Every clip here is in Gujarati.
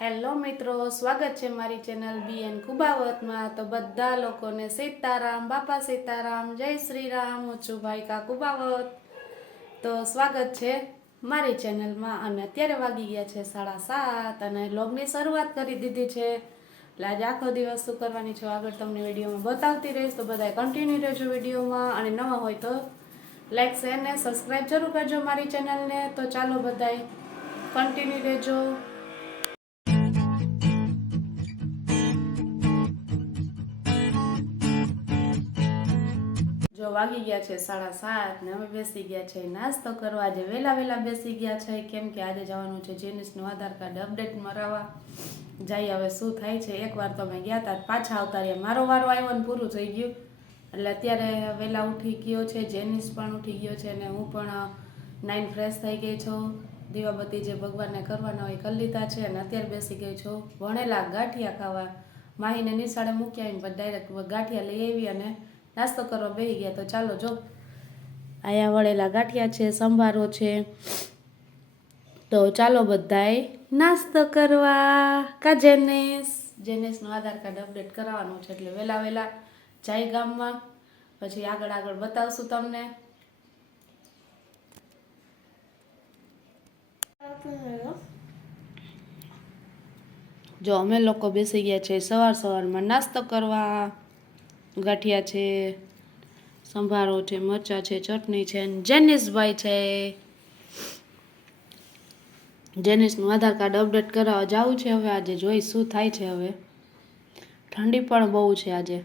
હેલો મિત્રો, સ્વાગત છે મારી ચેનલ બીએન કુબાવતમાં। તો બધા લોકોને સીતારામ, બાપા સીતારામ, જય શ્રી રામ। હું છું ભાઈકા કુબાવત। તો સ્વાગત છે મારી ચેનલમાં। અને અત્યારે વાગી ગયા છે 7:30 અને વ્લોગની શરૂઆત કરી દીધી છે। એટલે આજે આખો દિવસ શું કરવાની છું આગળ તમને વિડીયોમાં બતાવતી રહીશ। તો બધા કન્ટિન્યુ રહેજો વિડીયોમાં, અને નવા હોય તો લાઈક શેર ને સબસ્ક્રાઈબ જરૂર કરજો મારી ચેનલને। તો ચાલો બધાય કન્ટિન્યુ રહેજો। જો વાગી ગયા છે 7:30 ને અમે બેસી ગયા છે નાસ્તો કરવા। આજે વહેલા બેસી ગયા છે, કેમ કે આજે જવાનું છે જેનિસનું આધાર કાર્ડ અપડેટ મરાવવા। જઈ હવે શું થાય છે। એકવાર તો અમે ગયા હતા, પાછા આવતા રહ્યા, મારો વારો આવ્યો ને પૂરું થઈ ગયું। એટલે અત્યારે વહેલા ઉઠી ગયો છે, જેનિસ પણ ઉઠી ગયો છે અને હું પણ નાઈન ફ્રેશ થઈ ગઈ છું। દીવાબત્તી જે ભગવાનને કરવાના હોય કરી લીધા છે અને અત્યારે બેસી ગઈ છું વણેલા ગાંઠિયા ખાવા। માહીને નિશાળે મૂકી આવીને પછી ડાયરેક્ટ ગાંઠિયા લઈ આવી અને નાસ્તો કરવા બેસી ગયા। તો ચાલો જો આયા વળેલા ગાંઠિયા છે, સંભારો છે। તો ચાલો બધાય નાસ્તો કરવા। કા જેનેસનું આધાર કાર્ડ અપડેટ કરાવવાનું છે, એટલે વહેલા જાય ગામમાં, પછી આગળ બતાવશું તમને। જો અમે લોકો બેસી ગયા છે સવારમાં નાસ્તો કરવા। ગાંઠિયા છે, સંભારો છે, મરચાં છે, ચટણી છે, જેનિસભાઈ છે। જેનિસનું આધાર કાર્ડ અપડેટ કરાવવા જવું છે હવે। આજે જોઈ શું થાય છે। હવે ઠંડી પણ બહુ છે આજે।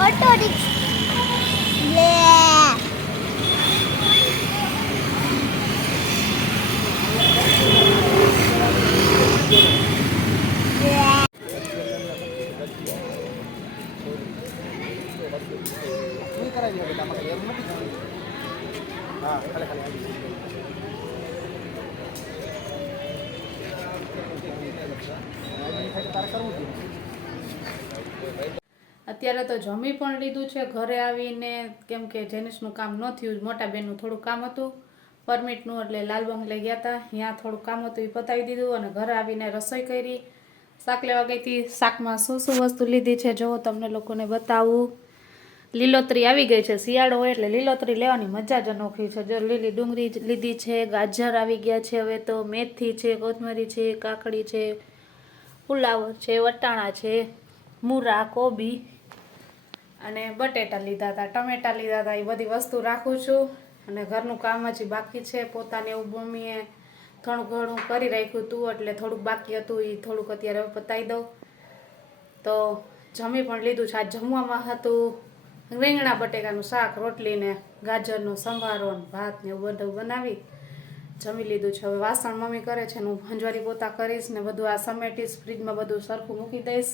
ऑटो અત્યારે તો જમી પણ લીધું છે ઘરે આવીને, કેમ કે જેનિસનું કામ ન થયું। મોટા બેનનું થોડું કામ હતું પરમિટનું, એટલે લાલ બંગલે ગયા હતા, ત્યાં થોડું કામ હતું એ પતાવી દીધું અને ઘરે આવીને રસોઈ કરી, શાક લેવા ગઈ હતી। શાકમાં શું વસ્તુ લીધી છે જો તમને લોકોને બતાવું। લીલોતરી આવી ગઈ છે, શિયાળો હોય એટલે લીલોતરી લેવાની મજા જ અનોખી છે। જો લીલી ડુંગળી લીધી છે, ગાજર આવી ગયા છે, હવે તો મેથી છે, કોથમરી છે, કાકડી છે, ફુલાવર છે, વટાણા છે, મૂળા, કોબી અને બટેટા લીધા હતા, ટમેટા લીધા હતા। એ બધી વસ્તુ રાખું છું અને ઘરનું કામ હજી બાકી છે। પોતાને એવું મમ્મીએ થોડું ઘણું કરી રાખ્યું હતું, એટલે થોડુંક બાકી હતું એ થોડુંક અત્યારે પતાવી દઉં। તો જમી પણ લીધું છે। આજ જમવામાં હતું રીંગણા બટેકાનું શાક, રોટલી ને ગાજરનો સંભારો ને ભાત ને એવું બધું બનાવી જમી લીધું છે। હવે વાસણ મમ્મી કરે છે ને હું હંજવારી પોતા કરીશ ને બધું આ સમેટીશ, ફ્રીજમાં બધું સરખું મૂકી દઈશ।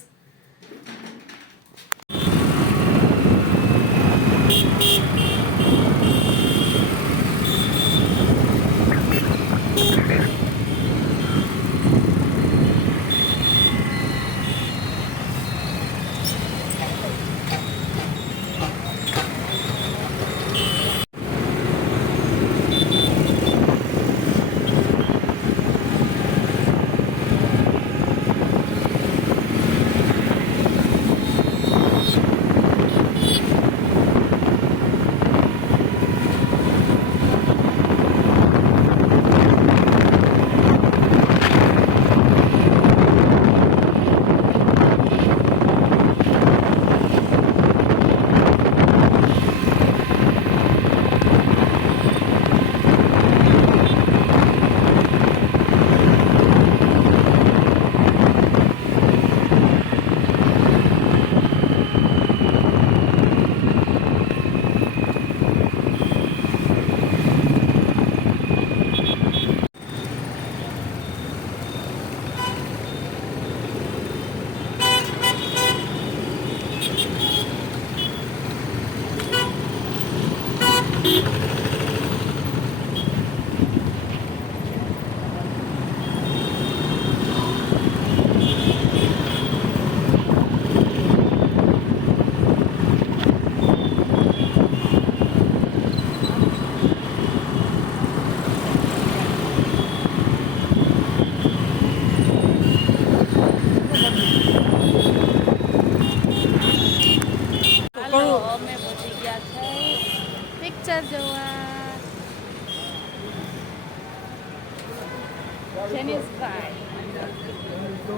પિક્ચર જોવા.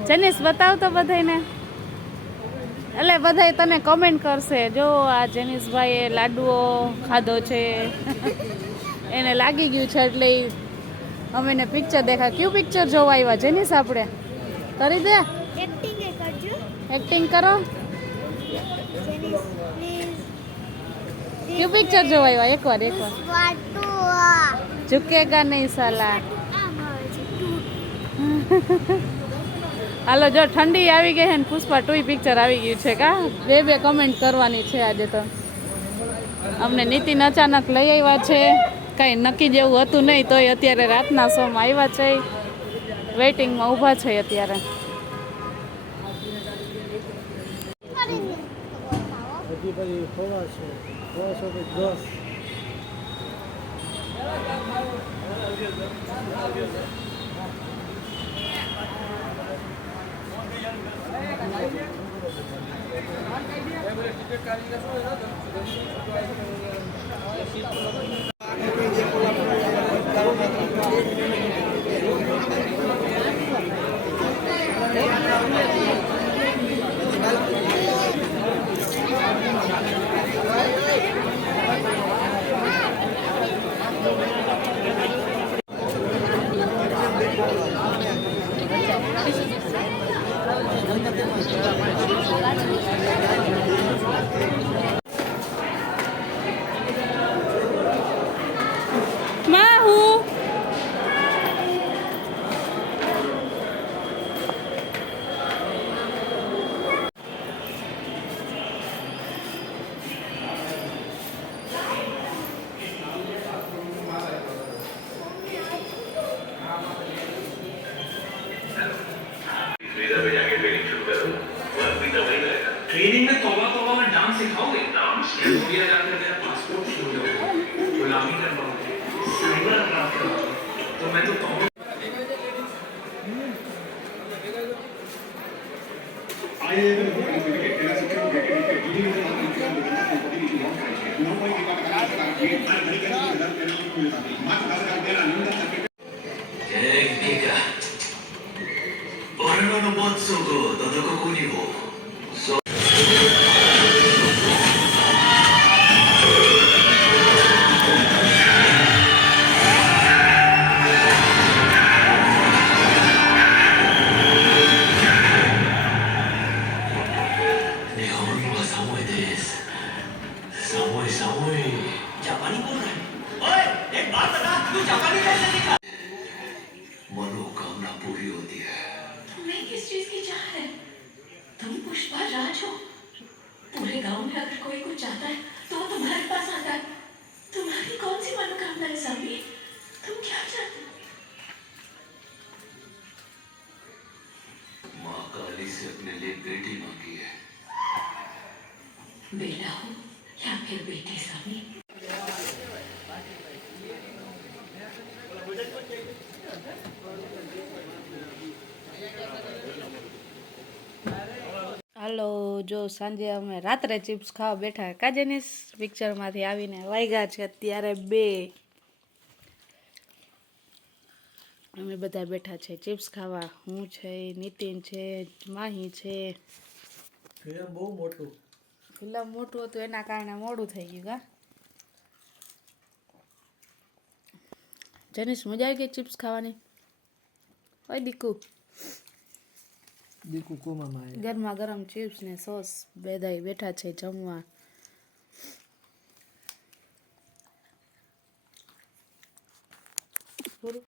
જેનિસ બતાવ તો બધાને, એટલે બધા તને કમેન્ટ કરશે. જો આ જેનિસભાઈએ લાડુઓ ખાધો છે એને લાગી ગયું છે એટલે અમે ને પિક્ચર દેખા. કયું પિક્ચર જોવા આવ્યા જેનિસ? આપણે કરી દે એક્ટિંગ કરો. કયું પિક્ચર જોવા આવ્યા? એકવાર ઝુકેગા નહીં સાલા. હાલો, જો ઠંડી આવી ગઈ છે ને પુષ્પા 2 પિક્ચર આવી ગયું છે. કા બે કમેન્ટ કરવાની છે આજે તો. અમને નીતિન અચાનક લઈ આવ્યા છે, કાંઈ નક્કી જેવું હતું નહીં, તોય અત્યારે રાતના શોમાં આવ્યા છે. વેઇટિંગમાં ઊભા છે અત્યારે. ट्रेनिंग में तौबा तौबा में डांस सिखाओगे? डांस इंडिया जाकर मेरा पासपोर्ट छीन लोगे, गुलामी करवाओगे, साइबर अपराध करवाओगे, तो मैं तो तौबा जापानी बोल रहा है। ओए, एक बात बता, तू जापानी कैसे सीखा? मनोकामना पूरी होती है। तुम्हें किस चीज की चाह है? तुम पुष्पा राज हो। पूरे गांव में अगर कोई कुछ चाहता है तो वो तुम्हारे पास आता है। तुम्हारी कौन सी मनोकामना है सामी? तुम क्या चाहते हो? माँ काली से अपने लिए बेटी मांगी है। बेटा हो या फिर बेटी सामी? હાલો, જો સાંજે અમે રાત્રે ચિપ્સ ખાવા બેઠા. કાજેનિસ પિક્ચરમાંથી આવીને વાગ્યા છે અત્યારે 2. અમે બધા બેઠા છે ચિપ્સ ખાવા. હું છે, નીતિન છે, માહી છે. ફિલ્મ બહુ મોટું હતું એના કારણે મોડું થઈ ગયું. કા જેનિસ મજા આવી ગઈ ચિપ્સ ખાવાની? ઓય દીકુ કુમામાં ગરમા ગરમ ચિપ્સ ને સોસ બેદાઈ બેઠા છે જમવા. પૂરું.